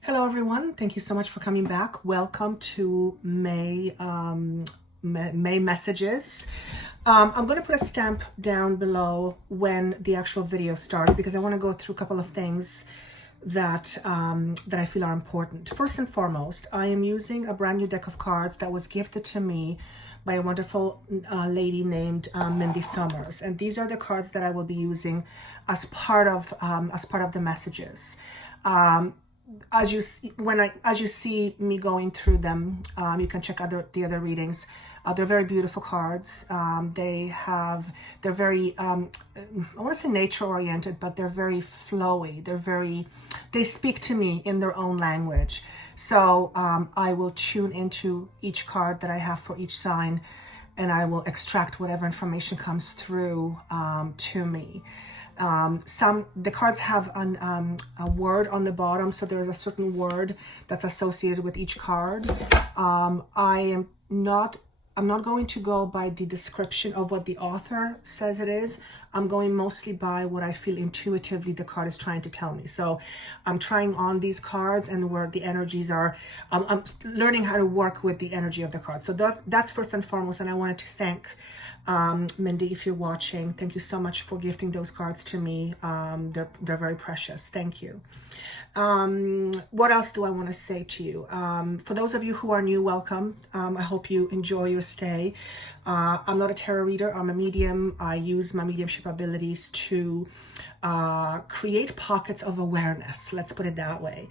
Hello, everyone. Thank you so much for coming back. Welcome to May Messages. I'm going to put a stamp down below when the actual video starts because I want to go through a couple of things that I feel are important. First and foremost, I am using a brand new deck of cards that was gifted to me by a wonderful lady named Mindy Summers, and these are the cards that I will be using as part of the messages. As you see me going through them, you can check the other readings. They're very beautiful cards. They're very I want to say nature oriented, but they're very flowy. They speak to me in their own language. So I will tune into each card that I have for each sign, and I will extract whatever information comes through to me. The cards have a word on the bottom, so there is a certain word that's associated with each card. I'm not going to go by the description of what the author says it is. I'm going mostly by what I feel intuitively the card is trying to tell me. So I'm trying on these cards and where the energies are. I'm learning how to work with the energy of the card. So that's first and foremost. And I wanted to thank Mindy, if you're watching. Thank you so much for gifting those cards to me. They're very precious. Thank you. What else do I want to say to you? For those of you who are new, welcome. I hope you enjoy your stay. I'm not a tarot reader. I'm a medium. I use my mediumship abilities to create pockets of awareness. Let's put it that way.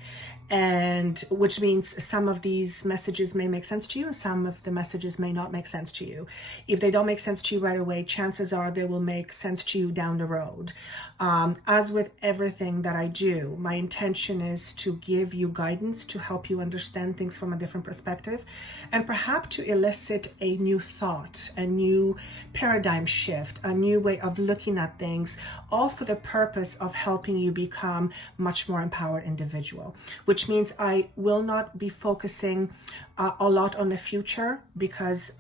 And which means some of these messages may make sense to you and some of the messages may not make sense to you. If they don't make sense to you right away, chances are they will make sense to you down the road. As with everything that I do, my intention is to give you guidance to help you understand things from a different perspective and perhaps to elicit a new thought, a new paradigm shift, a new way of looking at things, all for the purpose of helping you become much more empowered individual, which means I will not be focusing a lot on the future because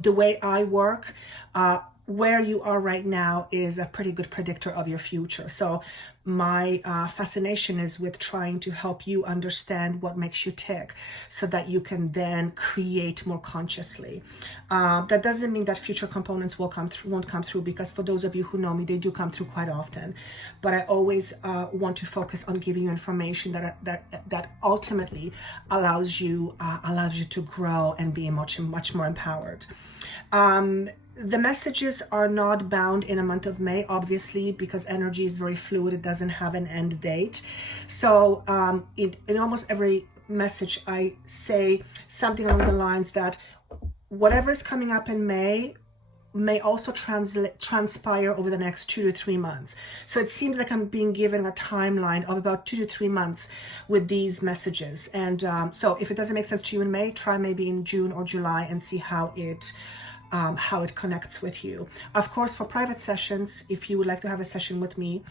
the way I work, where you are right now is a pretty good predictor of your future. So my fascination is with trying to help you understand what makes you tick so that you can then create more consciously. That doesn't mean that future components won't come through, because for those of you who know me, they do come through quite often. But I always want to focus on giving you information that ultimately allows you to grow and be much more empowered. The messages are not bound in a month of May, obviously, because energy is very fluid. It doesn't have an end date. So in almost every message, I say something along the lines that whatever is coming up in May also transpire over the next 2 to 3 months. So it seems like I'm being given a timeline of about 2 to 3 months with these messages. And so if it doesn't make sense to you in May, try maybe in June or July and see how it connects with you. Of course, for private sessions, if you would like to have a session with me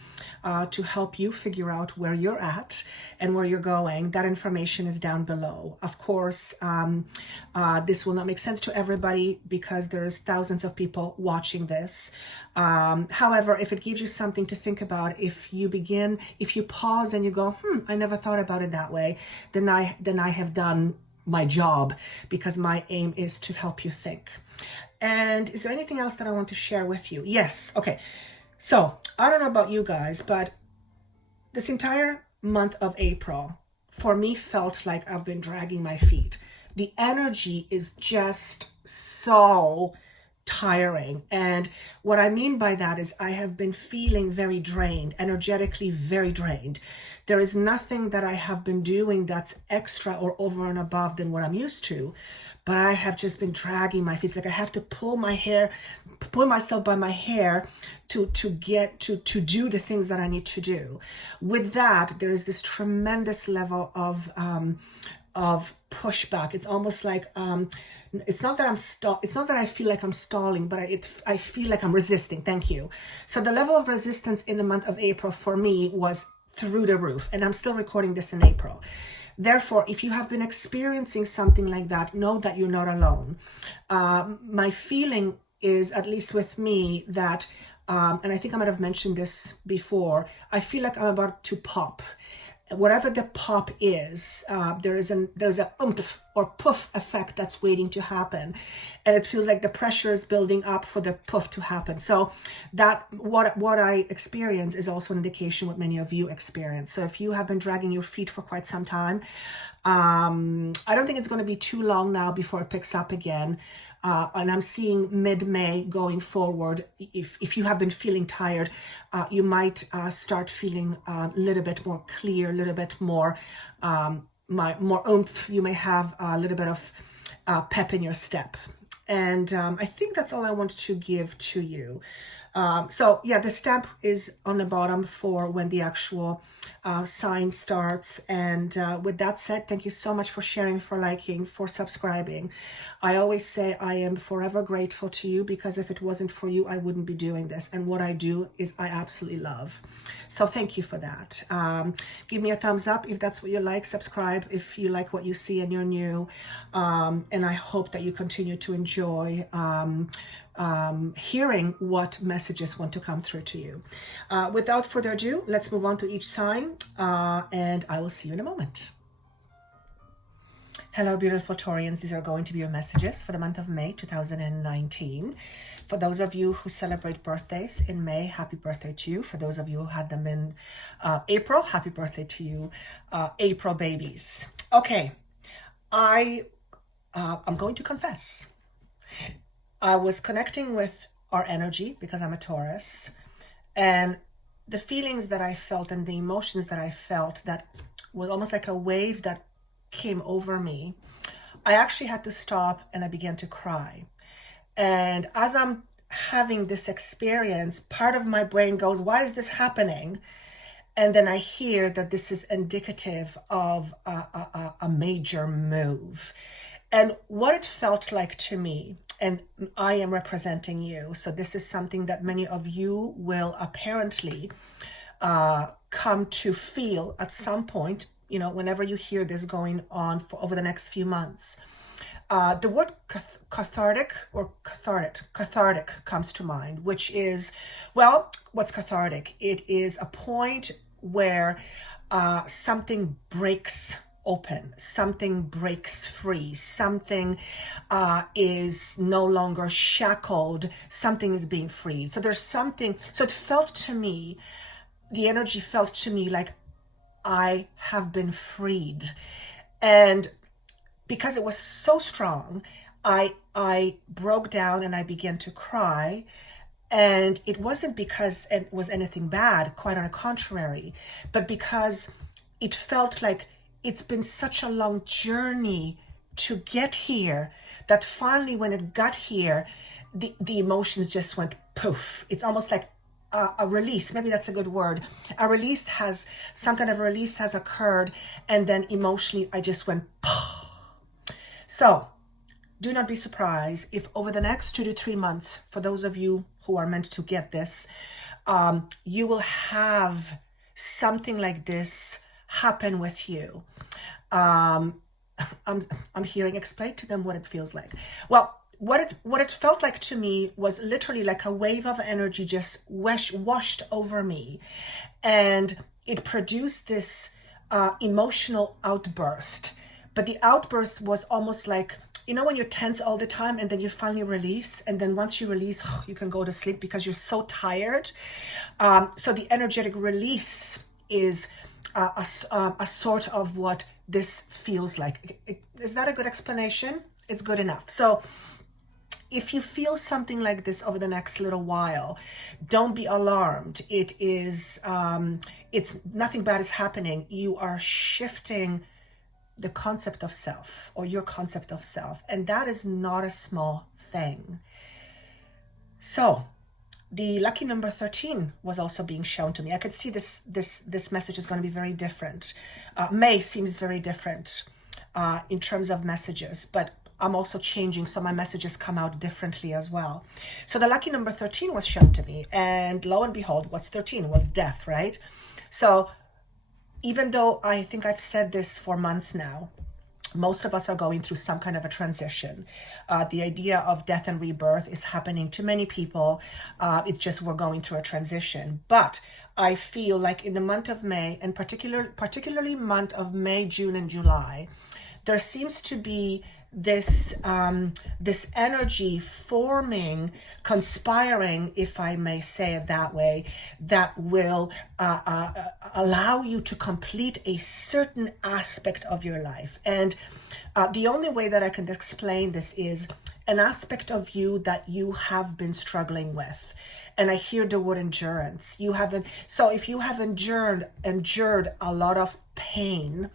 to help you figure out where you're at and where you're going, that information is down below. Of course, this will not make sense to everybody because there's thousands of people watching this. However, if it gives you something to think about, if you pause and you go, I never thought about it that way, then I have done my job, because my aim is to help you think. And is there anything else that I want to share with you? Yes. Okay. So I don't know about you guys, but this entire month of April for me felt like I've been dragging my feet. The energy is just so tiring. And what I mean by that is I have been feeling very drained, energetically very drained. There is nothing that I have been doing that's extra or over and above than what I'm used to. But I have just been dragging my feet. It's like I have to pull myself by my hair to do the things that I need to do. With that, there is this tremendous level of pushback. It's almost like it's not that I feel like I'm stalling, but I feel like I'm resisting. Thank you. So the level of resistance in the month of April for me was through the roof, and I'm still recording this in April. Therefore, if you have been experiencing something like that, know that you're not alone. My feeling is, at least with me, that, and I think I might have mentioned this before, I feel like I'm about to pop. whatever the pop is, there's a oomph or puff effect that's waiting to happen, and it feels like the pressure is building up for the puff to happen. So that what I experience is also an indication what many of you experience. So if you have been dragging your feet for quite some time, I don't think it's going to be too long now before it picks up again. And I'm seeing mid-May going forward. If you have been feeling tired, you might start feeling a little bit more clear, a little bit more more oomph. You may have a little bit of pep in your step. And I think that's all I wanted to give to you. So yeah, the stamp is on the bottom for when the actual sign starts. And with that said, thank you so much for sharing, for liking, for subscribing. I always say I am forever grateful to you, because if it wasn't for you, I wouldn't be doing this. And what I do is I absolutely love. So thank you for that. Give me a thumbs up if that's what you like. Subscribe if you like what you see and you're new. And I hope that you continue to enjoy hearing what messages want to come through to you. Without further ado, let's move on to each sign, and I will see you in a moment. Hello, beautiful Taurians. These are going to be your messages for the month of May 2019. For those of you who celebrate birthdays in May, happy birthday to you. For those of you who had them in April, happy birthday to you, April babies. Okay, I'm going to confess. I was connecting with our energy because I'm a Taurus, and the feelings that I felt and the emotions that I felt, that was almost like a wave that came over me. I actually had to stop, and I began to cry. And as I'm having this experience, part of my brain goes, why is this happening? And then I hear that this is indicative of a major move. And what it felt like to me, and I am representing you, so this is something that many of you will apparently come to feel at some point, you know, whenever you hear this going on for over the next few months. The word cathartic comes to mind, which is, well, what's cathartic? It is a point where something breaks open, something breaks free, something is no longer shackled, something is being freed. So there's something, so it felt to me, the energy felt to me like I have been freed. And because it was so strong, I broke down and I began to cry. And it wasn't because it was anything bad, quite on the contrary, but because it felt like it's been such a long journey to get here that finally when it got here, the emotions just went poof. It's almost like a release, maybe that's a good word. Some kind of release has occurred, and then emotionally I just went poof. So do not be surprised if over the next 2 to 3 months, for those of you who are meant to get this, you will have something like this happen with you. I'm hearing, explain to them what it feels like. Well, what it felt like to me was literally like a wave of energy just washed over me, and it produced this emotional outburst. But the outburst was almost like, you know, when you're tense all the time and then you finally release, and then once you release, you can go to sleep because you're so tired. So the energetic release is a sort of what this feels like. Is that a good explanation? It's good enough. So if you feel something like this over the next little while, don't be alarmed. It is, it's nothing bad is happening. You are shifting the concept of self, or your concept of self, and that is not a small thing. So the lucky number 13 was also being shown to me. I could see this message is going to be very different. May seems very different in terms of messages, but I'm also changing, so my messages come out differently as well. So the lucky number 13 was shown to me, and lo and behold, what's 13? Well, it's death, right? So even though I think I've said this for months now, most of us are going through some kind of a transition. The idea of death and rebirth is happening to many people. It's just we're going through a transition. But I feel like in the month of May, and particularly month of May, June, and July, there seems to be this this energy forming, conspiring, if I may say it that way, that will allow you to complete a certain aspect of your life. And the only way that I can explain this is an aspect of you that you have been struggling with. And I hear the word endurance. You haven't. So if you have endured a lot of pain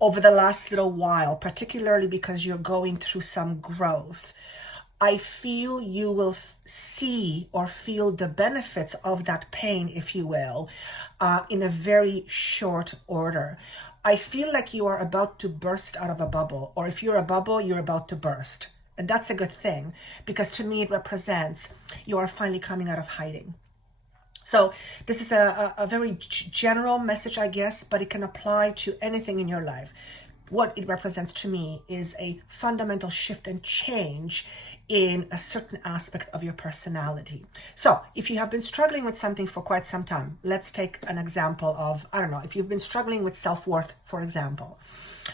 over the last little while, particularly because you're going through some growth, I feel you will see or feel the benefits of that pain, if you will, in a very short order. I feel like you are about to burst out of a bubble, or if you're a bubble, you're about to burst. And that's a good thing, because to me it represents you are finally coming out of hiding. So this is a very general message, I guess, but it can apply to anything in your life. What it represents to me is a fundamental shift and change in a certain aspect of your personality. So if you have been struggling with something for quite some time, let's take an example of, I don't know, if you've been struggling with self-worth, for example,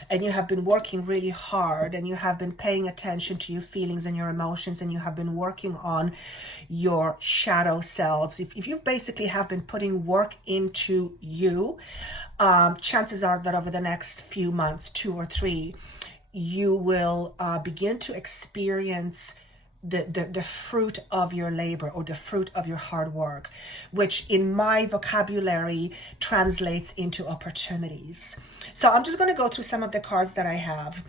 and you have been working really hard and you have been paying attention to your feelings and your emotions, and you have been working on your shadow selves, if you basically have been putting work into you, chances are that over the next few months, 2 or 3, you will begin to experience the fruit of your labor, or the fruit of your hard work, which in my vocabulary translates into opportunities. So I'm just going to go through some of the cards that I have.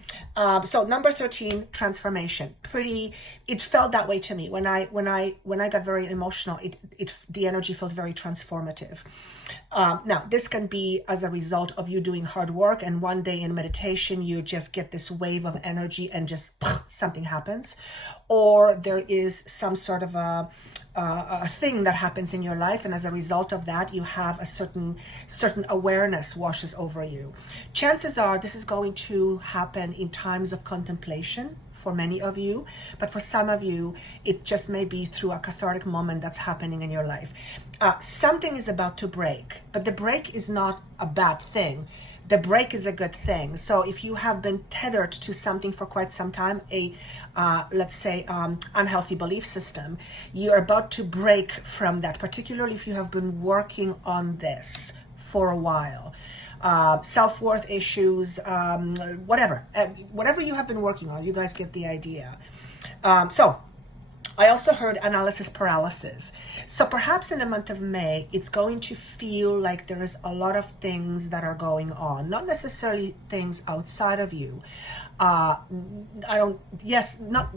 So number 13, transformation. It felt that way to me when I got very emotional. The energy felt very transformative. Now this can be as a result of you doing hard work, and one day in meditation you just get this wave of energy and just something happens, or there is some sort of a thing that happens in your life, and as a result of that you have a certain awareness washes over you. Chances are this is going to happen in times of contemplation for many of you, but for some of you it just may be through a cathartic moment that's happening in your life. Something is about to break, but the break is not a bad thing. The break is a good thing. So if you have been tethered to something for quite some time, let's say unhealthy belief system, you're about to break from that, particularly if you have been working on this for a while. Self-worth issues, whatever you have been working on, you guys get the idea. So I also heard analysis paralysis. So perhaps in the month of May, it's going to feel like there is a lot of things that are going on, not necessarily things outside of you. Not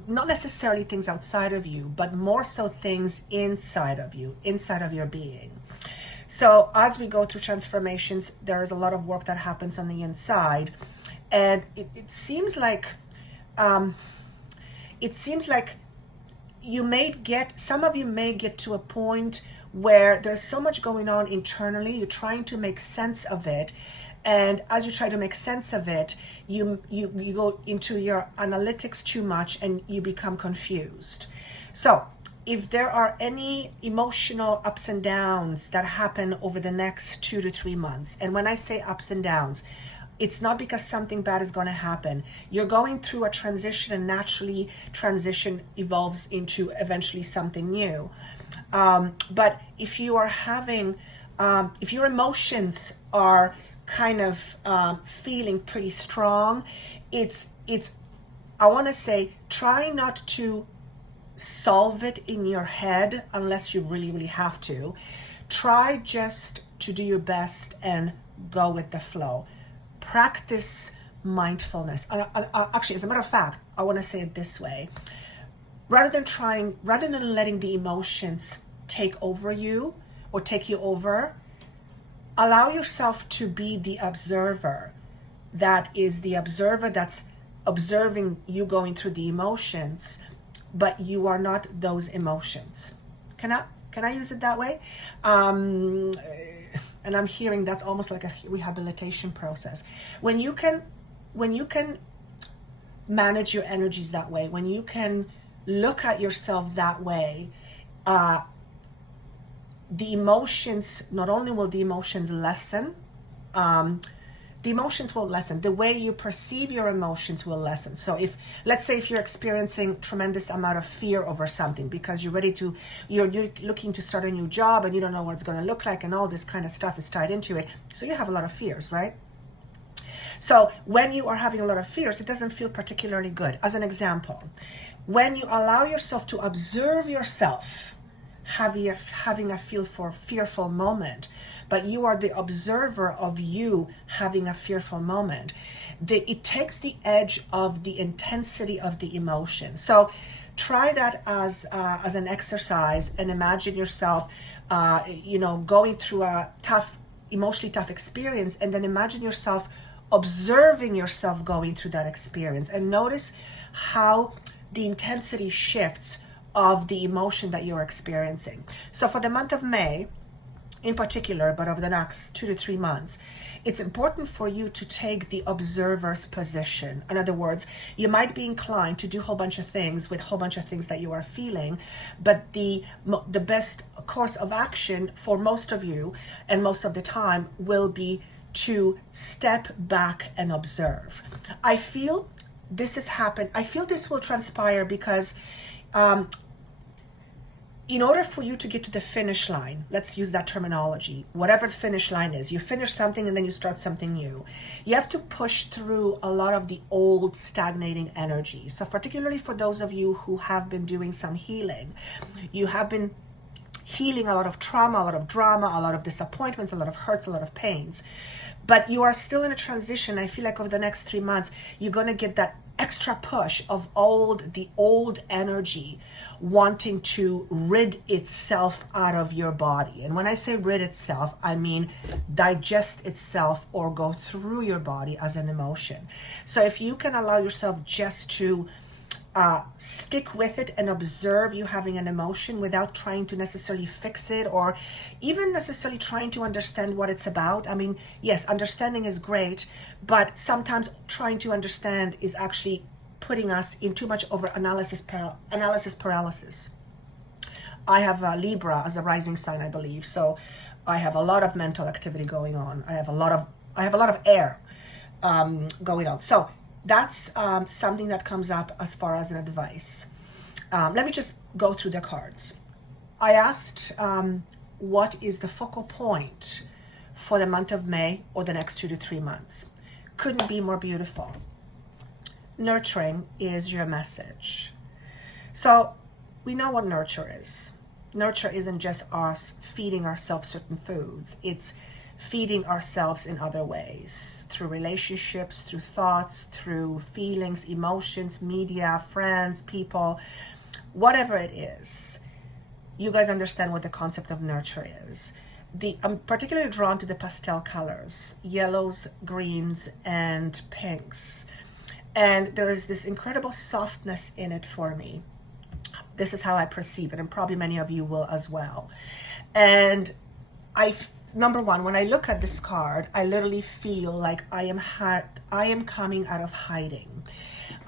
necessarily things outside of you, but more so things inside of you, inside of your being. So as we go through transformations, there is a lot of work that happens on the inside, and it seems like some of you may get to a point where there's so much going on internally, you're trying to make sense of it, and as you try to make sense of it, you go into your analytics too much and you become confused. So if there are any emotional ups and downs that happen over the next 2 to 3 months, and when I say ups and downs, it's not because something bad is going to happen. You're going through a transition, and naturally transition evolves into eventually something new. But if you are having, if your emotions are kind of feeling pretty strong, I want to say, try not to solve it in your head unless you really, really have to. Try just to do your best and go with the flow. Practice mindfulness. Actually, as a matter of fact, I want to say it this way. Rather than letting the emotions take over you or take you over, allow yourself to be the observer. That is the observer that's observing you going through the emotions, but you are not those emotions. Can I use it that way? And I'm hearing that's almost like a rehabilitation process. When you can manage your energies that way, when you can look at yourself that way, the emotions, not only will the emotions lessen, the emotions will lessen. The way you perceive your emotions will lessen. So if, let's say if you're experiencing tremendous amount of fear over something because you're looking to start a new job and you don't know what it's going to look like and all this kind of stuff is tied into it. So you have a lot of fears, right? So when you are having a lot of fears, it doesn't feel particularly good. As an example, when you allow yourself to observe yourself having a fearful moment, but you are the observer of you having a fearful moment, it takes the edge of the intensity of the emotion. So try that as an exercise and imagine yourself, going through a emotionally tough experience, and then imagine yourself observing yourself going through that experience, and notice how the intensity shifts of the emotion that you're experiencing. So for the month of May in particular, but over the next 2 to 3 months, it's important for you to take the observer's position. In other words, you might be inclined to do a whole bunch of things with a whole bunch of things that you are feeling, but the best course of action for most of you and most of the time will be to step back and observe. I feel this has happened. I feel this will transpire because in order for you to get to the finish line, let's use that terminology, whatever the finish line is, you finish something and then you start something new. You have to push through a lot of the old stagnating energy. So particularly for those of you who have been doing some healing, you have been healing a lot of trauma, a lot of drama, a lot of disappointments, a lot of hurts, a lot of pains. But you are still in a transition. I feel like over the next 3 months, you're going to get that extra push of the old energy wanting to rid itself out of your body. And when I say rid itself, I mean digest itself or go through your body as an emotion. So if you can allow yourself just to stick with it and observe you having an emotion without trying to necessarily fix it or even necessarily trying to understand what it's about. I mean, yes, understanding is great, but sometimes trying to understand is actually putting us in too much over analysis paralysis. I have a Libra as a rising sign, I believe, so I have a lot of mental activity going on. I have a lot of air going on. So that's something that comes up as far as an advice. Let me just go through the cards. I asked what is the focal point for the month of May or the next 2 to 3 months. Couldn't be more beautiful. Nurturing is your message. So we know what nurture is. Nurture isn't just us feeding ourselves certain foods. It's feeding ourselves in other ways, through relationships, through thoughts, through feelings, emotions, media, friends, people, whatever it is. You guys understand what the concept of nurture is. I'm particularly drawn to the pastel colors, yellows, greens, and pinks. And there is this incredible softness in it for me. This is how I perceive it, and probably many of you will as well. And number one, when I look at this card, I literally feel like I am coming out of hiding.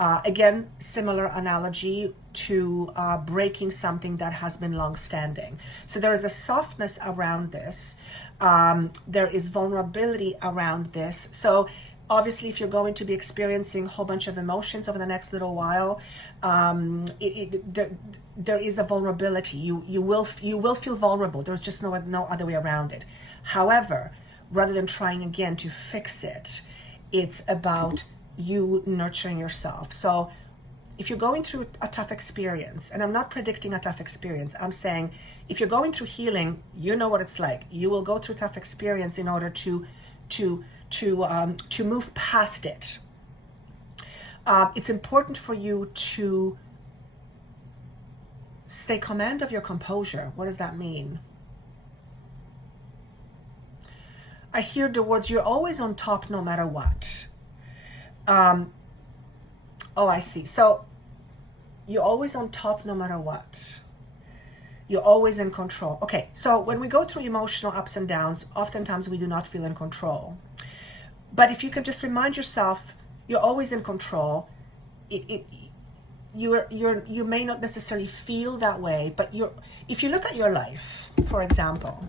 Again, similar analogy to breaking something that has been long-standing. So there is a softness around this. There is vulnerability around this. So obviously, if you're going to be experiencing a whole bunch of emotions over the next little while, there is a vulnerability. You will feel vulnerable. There's just no other way around it. However, rather than trying again to fix it, it's about you nurturing yourself. So if you're going through a tough experience, and I'm not predicting a tough experience, I'm saying if you're going through healing, you know what it's like. You will go through tough experience in order to move past it. It's important for you to stay command of your composure. What does that mean? I hear the words, you're always on top no matter what. Oh, I see. So you're always on top no matter what. You're always in control. Okay, so when we go through emotional ups and downs, oftentimes we do not feel in control. But if you can just remind yourself, you're always in control. you may not necessarily feel that way, but if you look at your life, for example,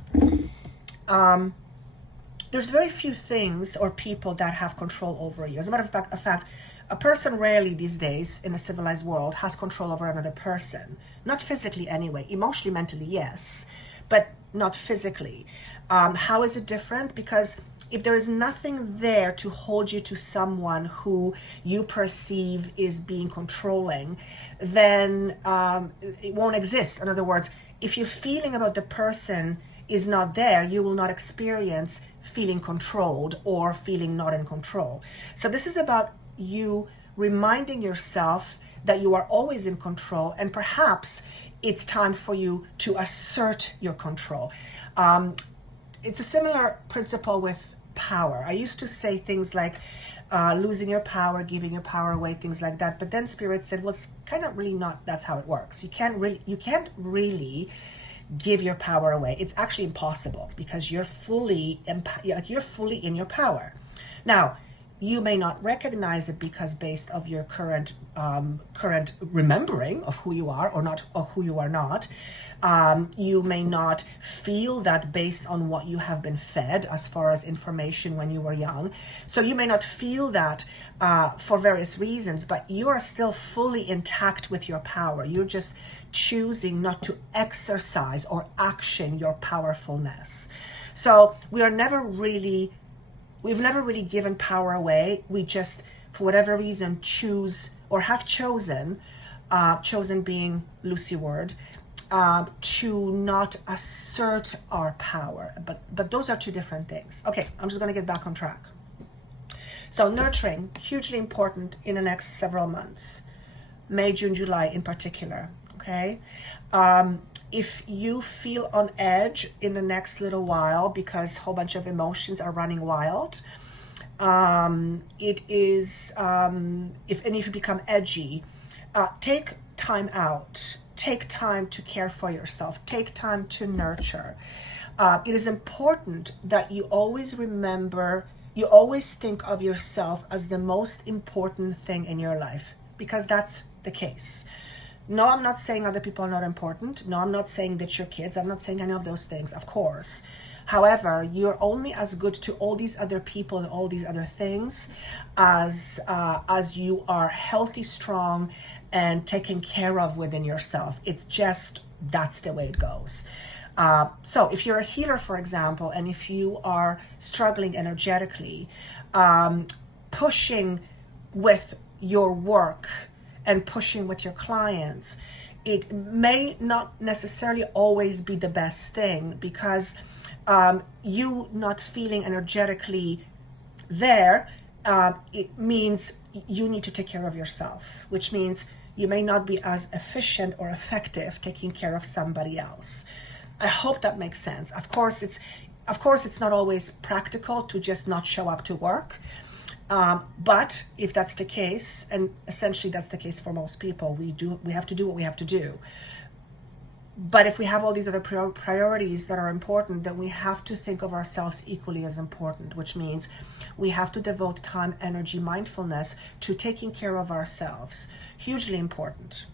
there's very few things or people that have control over you. As a matter of fact, a person rarely these days in a civilized world has control over another person. Not physically anyway. Emotionally, mentally, yes, but not physically. How is it different? Because if there is nothing there to hold you to someone who you perceive is being controlling, then it won't exist. In other words, if your feeling about the person is not there, you will not experience feeling controlled or feeling not in control. So this is about you reminding yourself that you are always in control, and perhaps it's time for you to assert your control. It's a similar principle with power. I used to say things like losing your power, giving your power away, things like that. But then Spirit said, well, it's kind of really not, that's how it works. You can't really give your power away. It's actually impossible because you're fully in your power. Now, you may not recognize it because based of your current remembering of who you are or not, or who you are not. You may not feel that based on what you have been fed as far as information when you were young. So you may not feel that for various reasons, but you are still fully intact with your power. You're just choosing not to exercise or action your powerfulness. So we've never really given power away. We just, for whatever reason, choose or have chosen being Lucy word, to not assert our power. But those are two different things. Okay, I'm just going to get back on track. So nurturing, hugely important in the next several months. May, June, July in particular. Okay. If you feel on edge in the next little while because a whole bunch of emotions are running wild, it is, if you become edgy, take time out, take time to care for yourself, take time to nurture. It is important that you always think of yourself as the most important thing in your life, because that's the case. No, I'm not saying other people are not important. No, I'm not saying that your kids, I'm not saying any of those things, of course. However, you're only as good to all these other people and all these other things as you are healthy, strong, and taken care of within yourself. It's just, that's the way it goes. So if you're a healer, for example, and if you are struggling energetically, pushing with your work, and pushing with your clients, it may not necessarily always be the best thing, because you not feeling energetically there, it means you need to take care of yourself, which means you may not be as efficient or effective taking care of somebody else. I hope that makes sense. Of course, it's not always practical to just not show up to work. But if that's the case, and essentially that's the case for most people, we have to do what we have to do. But if we have all these other priorities that are important, then we have to think of ourselves equally as important, which means we have to devote time, energy, mindfulness to taking care of ourselves. Hugely important.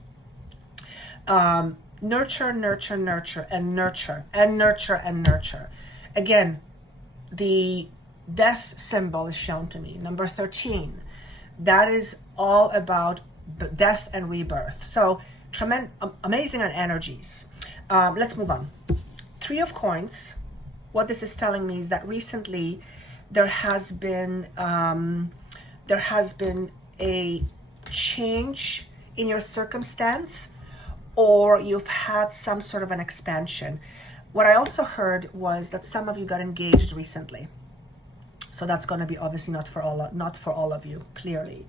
Nurture, nurture, nurture, and nurture, and nurture, and nurture. Again, the death symbol is shown to me, number 13. That is all about death and rebirth. So amazing on energies. Let's move on. 3 of coins. What this is telling me is that recently there has been a change in your circumstance, or you've had some sort of an expansion. What I also heard was that some of you got engaged recently. So that's going to be obviously not for all of you, clearly.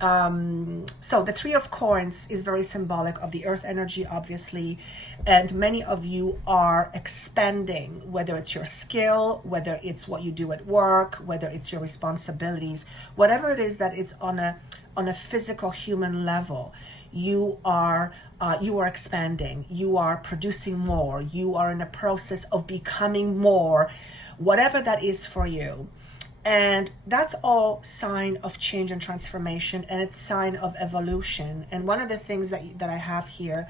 So the 3 of coins is very symbolic of the earth energy, obviously. And many of you are expanding, whether it's your skill, whether it's what you do at work, whether it's your responsibilities, whatever it is that it's on a physical human level. You are expanding, you are producing more, you are in a process of becoming more, whatever that is for you. And that's all sign of change and transformation, and it's sign of evolution. And one of the things that I have here,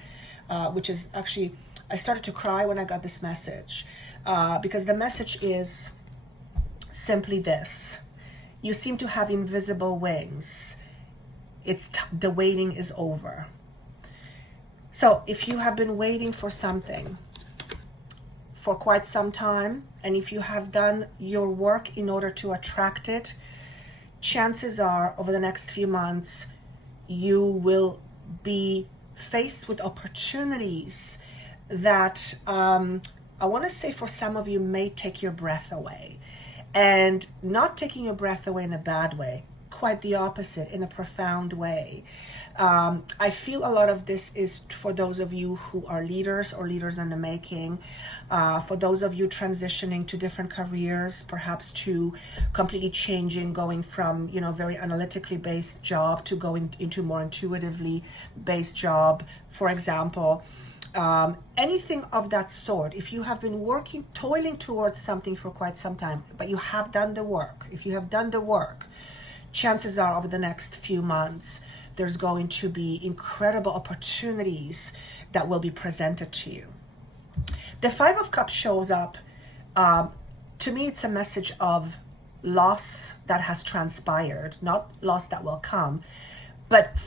which is actually, I started to cry when I got this message, because the message is simply this: you seem to have invisible wings. The waiting is over. So if you have been waiting for something for quite some time, and if you have done your work in order to attract it, chances are over the next few months, you will be faced with opportunities that I want to say for some of you may take your breath away. And not taking your breath away in a bad way, quite the opposite, in a profound way. I feel a lot of this is for those of you who are leaders or leaders in the making, for those of you transitioning to different careers, perhaps to completely changing, going from, very analytically based job to going into more intuitively based job, for example. Anything of that sort. If you have been toiling towards something for quite some time, but you have done the work, if you have done the work, chances are over the next few months, there's going to be incredible opportunities that will be presented to you. The Five of Cups shows up. To me, it's a message of loss that has transpired, not loss that will come, but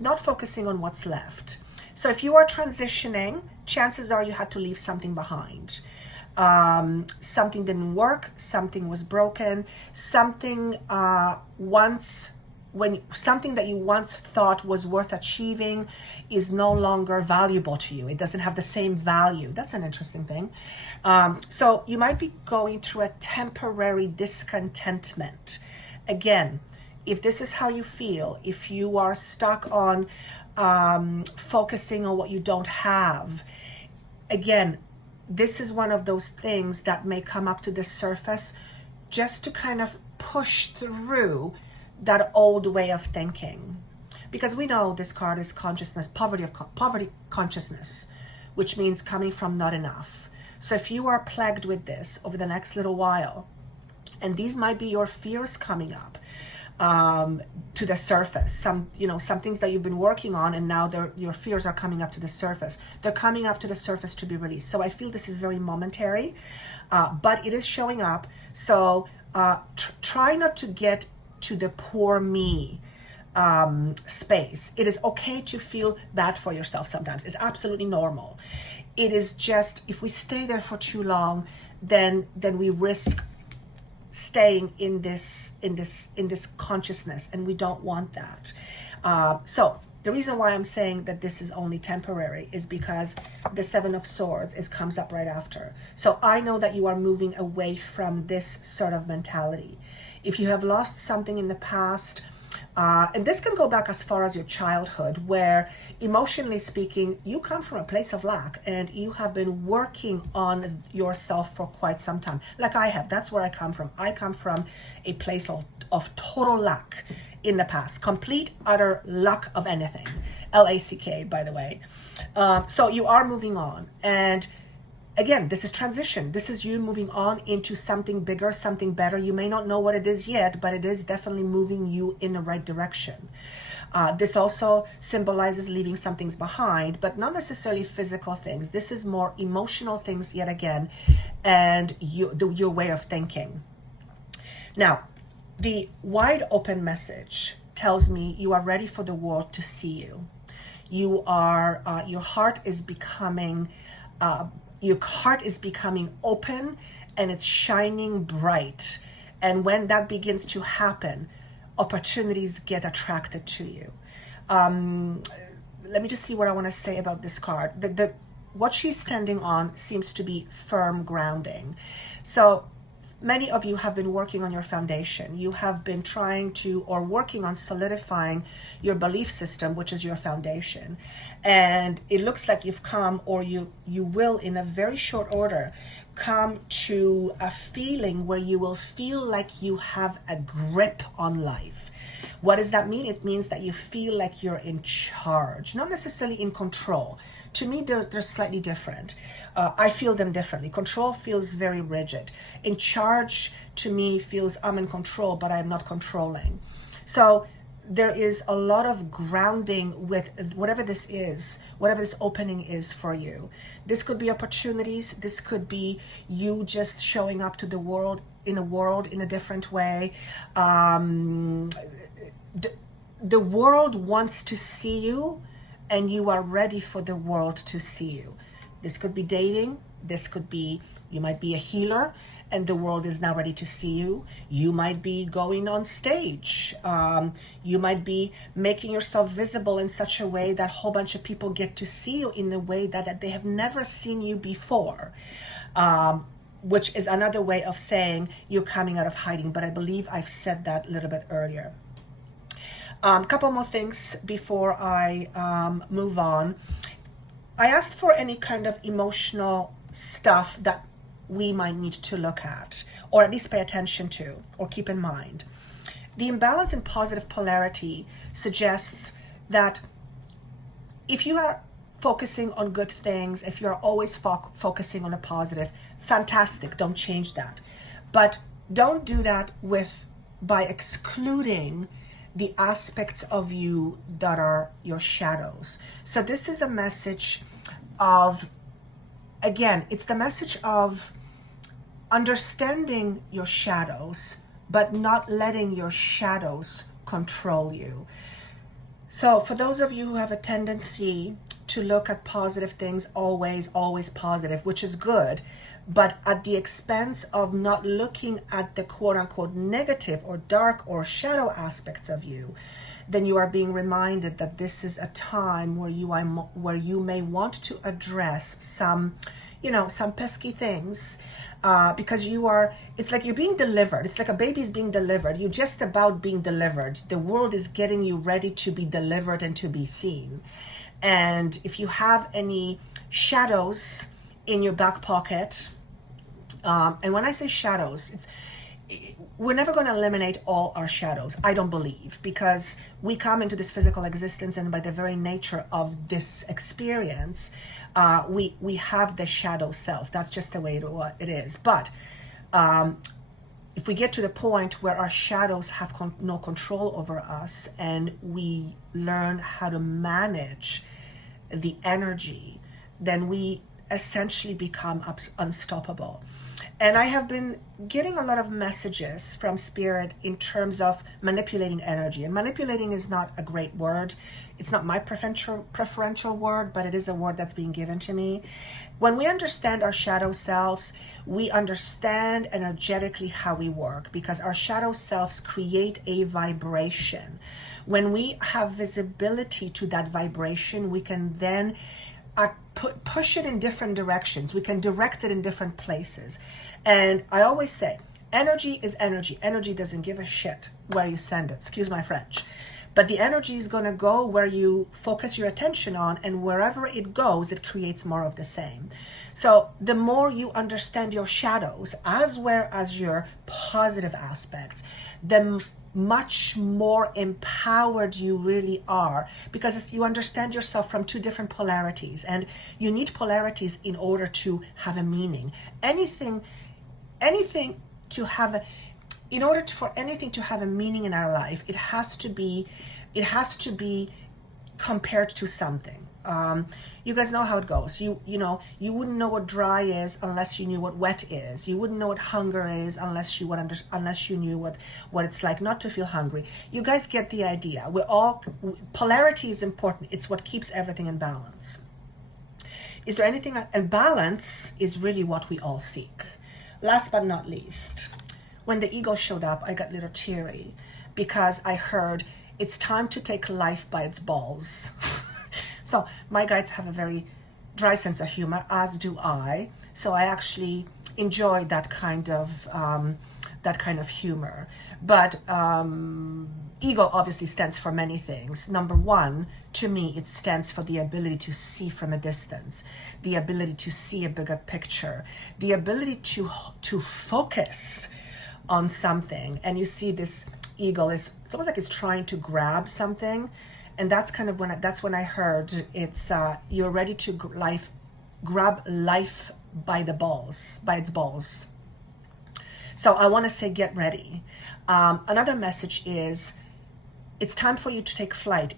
not focusing on what's left. So if you are transitioning, chances are you had to leave something behind. Something didn't work, something was broken, something something that you once thought was worth achieving is no longer valuable to you. It doesn't have the same value. That's an interesting thing. So you might be going through a temporary discontentment. Again, if this is how you feel, if you are stuck on focusing on what you don't have, again, this is one of those things that may come up to the surface just to kind of push through that old way of thinking. Because we know this card is consciousness, poverty consciousness, which means coming from not enough. So if you are plagued with this over the next little while, and these might be your fears coming up to the surface, some things that you've been working on, and now your fears are coming up to the surface. They're coming up to the surface to be released. So I feel this is very momentary, but it is showing up. So try not to get to the poor me space. It is okay to feel bad for yourself sometimes. It's absolutely normal. It is just, if we stay there for too long, then we risk staying in this consciousness, and we don't want that. So the reason why I'm saying that this is only temporary is because the Seven of Swords comes up right after. So I know that you are moving away from this sort of mentality. If you have lost something in the past, and this can go back as far as your childhood, where emotionally speaking, you come from a place of lack and you have been working on yourself for quite some time. Like I have. That's where I come from. I come from a place of total lack in the past. Complete, utter lack of anything. L-A-C-K, by the way. So you are moving on. And again, this is transition. This is you moving on into something bigger, something better. You may not know what it is yet, but it is definitely moving you in the right direction. This also symbolizes leaving some things behind, but not necessarily physical things. This is more emotional things yet again, and your way of thinking. Now, the wide open message tells me you are ready for the world to see you. You are, your heart is becoming open, and it's shining bright. And when that begins to happen, opportunities get attracted to you. Let me just see what I want to say about this card. What she's standing on seems to be firm grounding. So many of you have been working on your foundation. You have been trying to, or working on solidifying your belief system, which is your foundation. And it looks like you've come, or you will in a very short order, come to a feeling where you will feel like you have a grip on life. What does that mean? It means that you feel like you're in charge, not necessarily in control. To me, they're slightly different. I feel them differently. Control feels very rigid. In charge, to me, feels I'm in control, but I'm not controlling. So there is a lot of grounding with whatever this is, whatever this opening is for you. This could be opportunities. This could be you just showing up to the world in a different way. The world wants to see you, and you are ready for the world to see you. This could be dating. This could be, you might be a healer and the world is now ready to see you. You might be going on stage. You might be making yourself visible in such a way that a whole bunch of people get to see you in a way that they have never seen you before. Which is another way of saying you're coming out of hiding. But I believe I've said that a little bit earlier. Couple more things before I move on. I asked for any kind of emotional stuff that we might need to look at, or at least pay attention to, or keep in mind. The imbalance in positive polarity suggests that if you are focusing on good things, if you're always focusing on a positive, fantastic, don't change that. But don't do that by excluding the aspects of you that are your shadows. So this is a message of, again, it's the message of understanding your shadows, but not letting your shadows control you. So for those of you who have a tendency to look at positive things, always positive, which is good, but at the expense of not looking at the quote unquote negative or dark or shadow aspects of you, then you are being reminded that this is a time where you may want to address some pesky things, because it's like you're being delivered. It's like a baby's being delivered. You're just about being delivered. The world is getting you ready to be delivered and to be seen. And if you have any shadows in your back pocket, and when I say shadows, we're never going to eliminate all our shadows, I don't believe, because we come into this physical existence, and by the very nature of this experience, we have the shadow self. That's just the way it is. But if we get to the point where our shadows have no control over us, and we learn how to manage the energy, then we essentially become unstoppable. And I have been getting a lot of messages from Spirit in terms of manipulating energy. And manipulating is not a great word. It's not my preferential word, but it is a word that's being given to me. When we understand our shadow selves, we understand energetically how we work, because our shadow selves create a vibration. When we have visibility to that vibration, we can then push it in different directions. We can direct it in different places. And I always say, energy is energy. Energy doesn't give a shit where you send it. Excuse my French. But the energy is going to go where you focus your attention on, and wherever it goes, it creates more of the same. So the more you understand your shadows as well as your positive aspects, the much more empowered you really are, because you understand yourself from two different polarities, and you need polarities in order to have a meaning. For anything to have a meaning in our life, it has to be compared to something. You guys know how it goes. You wouldn't know what dry is unless you knew what wet is. You wouldn't know what hunger is unless you knew what it's like not to feel hungry. You guys get the idea. Polarity is important. It's what keeps everything in balance. Is there anything? And balance is really what we all seek. Last but not least, when the ego showed up, I got a little teary because I heard it's time to take life by its balls. So my guides have a very dry sense of humor, as do I. So I actually enjoy that kind of humor. But Eagle obviously stands for many things. Number one, to me, it stands for the ability to see from a distance, the ability to see a bigger picture, the ability to focus on something. And you see this eagle it's almost like it's trying to grab something. And that's kind of when I heard it's you're ready to grab life by its balls. So I want to say, get ready. Another message is, it's time for you to take flight.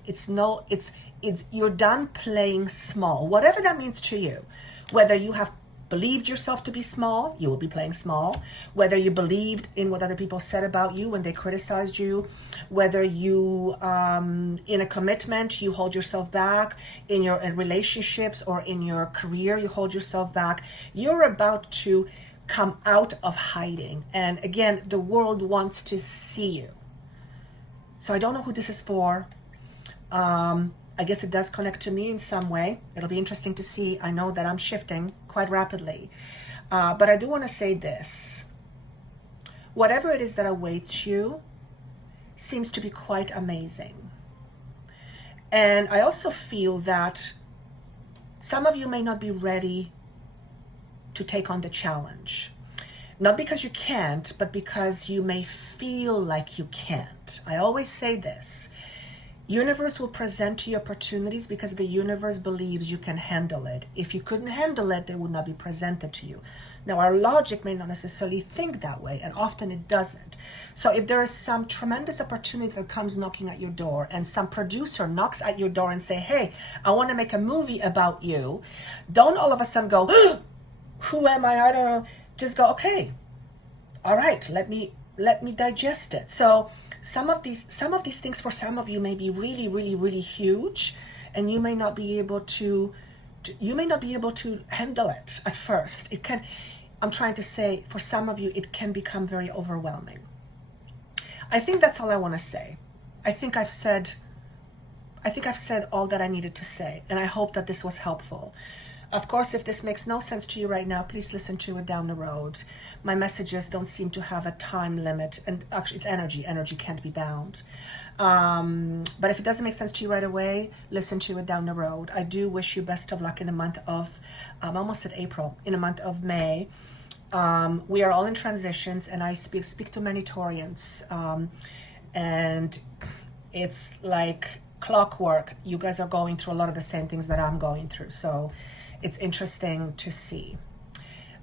You're done playing small, whatever that means to you. Whether you have believed yourself to be small, you will be playing small. Whether you believed in what other people said about you when they criticized you, whether you, in a commitment, you hold yourself back, in relationships or in your career, you hold yourself back. You're about to come out of hiding. And again, the world wants to see you. So I don't know who this is for. I guess it does connect to me in some way. It'll be interesting to see. I know that I'm shifting quite rapidly. But I do want to say this. Whatever it is that awaits you seems to be quite amazing. And I also feel that some of you may not be ready to take on the challenge. Not because you can't, but because you may feel like you can't. I always say this. Universe will present to you opportunities because the universe believes you can handle it. If you couldn't handle it, they would not be presented to you. Now, our logic may not necessarily think that way, and often it doesn't. So if there is some tremendous opportunity that comes knocking at your door, and some producer knocks at your door and say, hey, I want to make a movie about you, don't all of a sudden go, who am I? I don't know. Just go, okay, all right, let me digest it. So some of these things for some of you may be really, really, really huge, and you may not be able to handle it at first. I'm trying to say, for some of you, it can become very overwhelming. I think that's all I want to say. I think I've said all that I needed to say, and I hope that this was helpful. Of course, if this makes no sense to you right now, please listen to it down the road. My messages don't seem to have a time limit, and actually it's energy. Energy can't be bound. But if it doesn't make sense to you right away, listen to it down the road. I do wish you best of luck in the month of, I'm almost at April, in the month of May. We are all in transitions, and I speak to many Taurians, and it's like clockwork. You guys are going through a lot of the same things that I'm going through. So it's interesting to see.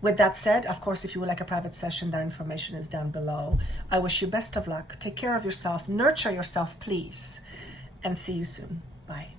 With that said, of course, if you would like a private session, that information is down below. I wish you best of luck. Take care of yourself. Nurture yourself, please. And see you soon. Bye.